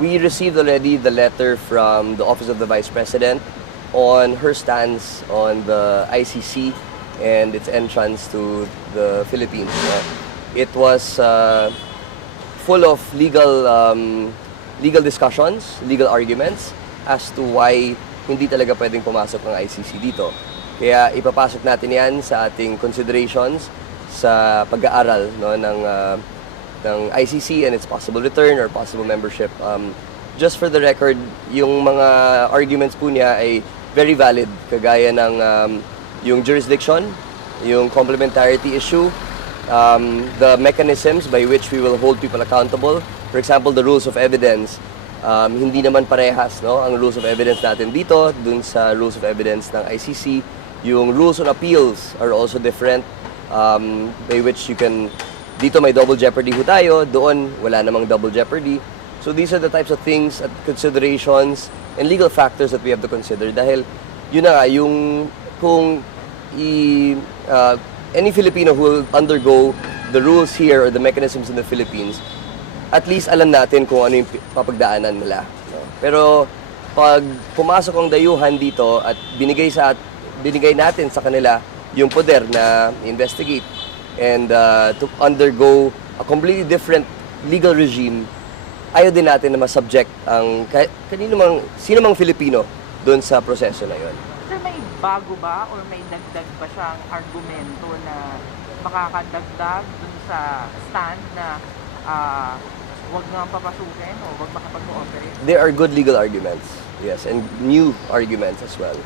we received already the letter from the Office of the Vice President on her stance on the ICC and its entrance to the Philippines. no? It was uh, full of legal um, legal discussions, legal arguments as to why hindi talaga pwedeng pumasok ang ICC dito. Kaya ipapasok natin 'yan sa ating considerations sa pag-aaral no ng uh, ng ICC and its possible return or possible membership. Um, just for the record, yung mga arguments po niya ay very valid kagaya ng um, yung jurisdiction, yung complementarity issue, um, the mechanisms by which we will hold people accountable. For example, the rules of evidence. Um, hindi naman parehas no ang rules of evidence natin dito dun sa rules of evidence ng ICC. Yung rules on appeals are also different um, by which you can dito may double jeopardy ho tayo, doon wala namang double jeopardy. So these are the types of things at considerations and legal factors that we have to consider dahil yun na nga, yung kung i, uh, any Filipino who will undergo the rules here or the mechanisms in the Philippines, at least alam natin kung ano yung papagdaanan nila. Pero pag pumasok ang dayuhan dito at binigay sa binigay natin sa kanila yung poder na investigate and uh, to undergo a completely different legal regime, ayaw din natin na masubject ang ka- kanino mang, sino mang Filipino doon sa proseso na yon. Sir, may bago ba or may dagdag ba siyang argumento na makakadagdag dun sa stand na ah, wag nga papasukin o wag makapag-cooperate? There are good legal arguments, yes, and new arguments as well.